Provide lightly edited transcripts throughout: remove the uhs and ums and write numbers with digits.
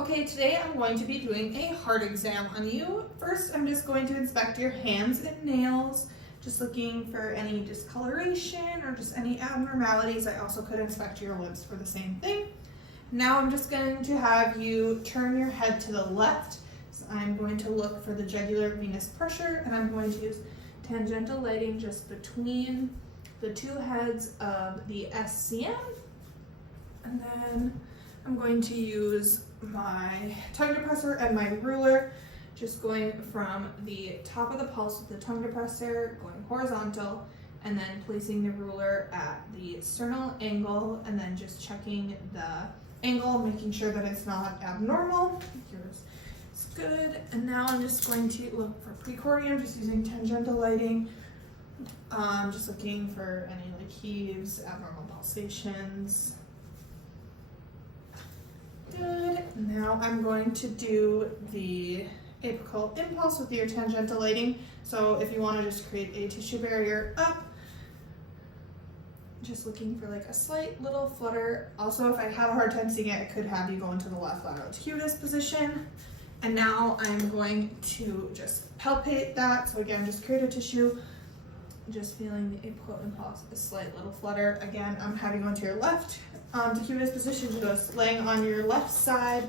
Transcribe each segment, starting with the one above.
Okay, today I'm going to be doing a heart exam on you. First, I'm just going to inspect your hands and nails, just looking for any discoloration or just any abnormalities. I also could inspect your lips for the same thing. Now I'm just going to have you turn your head to the left. So I'm going to look for the jugular venous pressure, and I'm going to use tangential lighting just between the two heads of the SCM. And then I'm going to use my tongue depressor and my ruler, just going from the top of the pulse with the tongue depressor, going horizontal, and then placing the ruler at the sternal angle, and then just checking the angle, making sure that it's not abnormal. Yours is good. And now I'm just going to look for precordium, just using tangential lighting, just looking for any like heaves, abnormal pulsations. Good. Now I'm going to do the apical impulse with your tangential lighting. So if you want to just create a tissue barrier up, just looking for like a slight little flutter. Also, if I have a hard time seeing it, I could have you go into the left lateral decubitus position. And now I'm going to just palpate that. So again, just create a tissue, just feeling the apical impulse, a slight little flutter. Again, I'm having you go into your left decubitus position, just laying on your left side.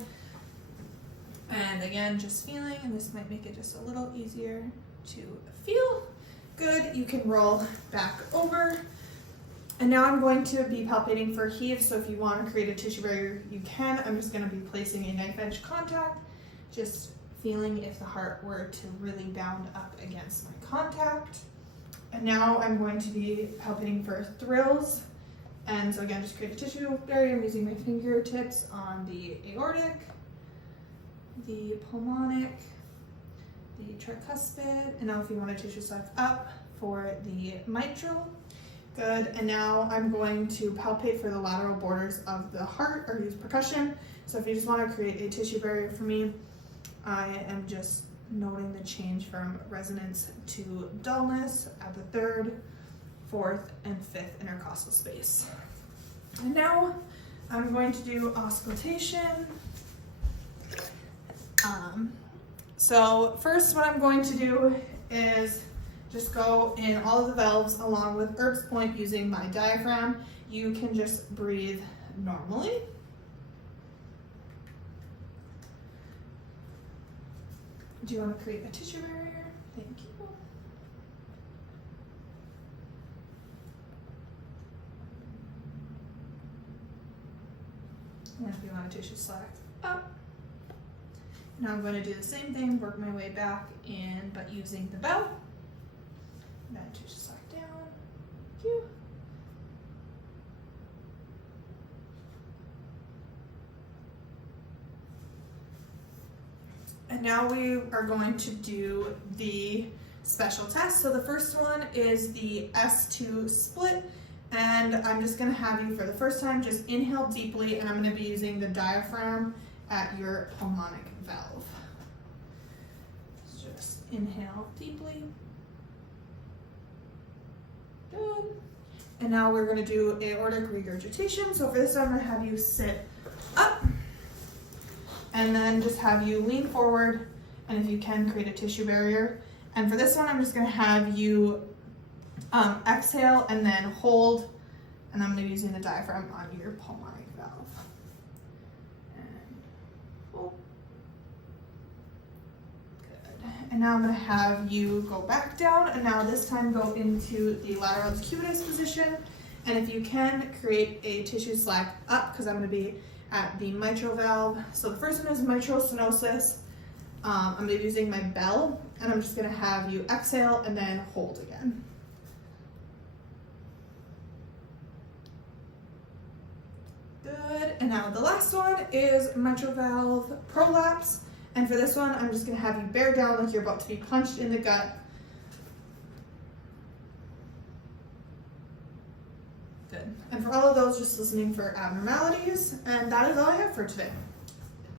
And again, just feeling, and this might make it just a little easier to feel. Good, you can roll back over. And now I'm going to be palpating for heaves, so if you want to create a tissue barrier, you can. I'm just going to be placing a knife edge contact, just feeling if the heart were to really bound up against my contact. And now I'm going to be palpating for thrills. And so again, just create a tissue barrier. I'm using my fingertips on the aortic, the pulmonic, the tricuspid, and now if you want a tissue select up for the mitral. Good, and now I'm going to palpate for the lateral borders of the heart, or use percussion. So if you just want to create a tissue barrier for me, I am just noting the change from resonance to dullness at the third, fourth, and fifth intercostal space. And now I'm going to do auscultation. So first what I'm going to do is just go in all of the valves along with Erb's point using my diaphragm. You can just breathe normally. Do you want to create a tissue barrier? Thank you. And if you want a tissue select up. Now I'm going to do the same thing, work my way back in, but using the bell. Then tissue select down. Thank you. And now we are going to do the special test. So the first one is the S2 split. And I'm just going to have you, for the first time, just inhale deeply, and I'm going to be using the diaphragm at your pulmonic valve. Just inhale deeply. Good. And now we're going to do aortic regurgitation. So for this, I'm going to have you sit up, and then just have you lean forward, and if you can, create a tissue barrier. And for this one, I'm just going to have you exhale and then hold, and I'm going to be using the diaphragm on your pulmonic valve. And hold. Good. And now I'm going to have you go back down, and now this time go into the lateral decubitus position. And if you can, create a tissue slack up, because I'm going to be at the mitral valve. So the first one is mitral stenosis. I'm going to be using my bell, and I'm just going to have you exhale and then hold again. Good, and now the last one is mitral valve prolapse. And for this one, I'm just going to have you bear down like you're about to be punched in the gut. Good. And for all of those, just listening for abnormalities. And that is all I have for today.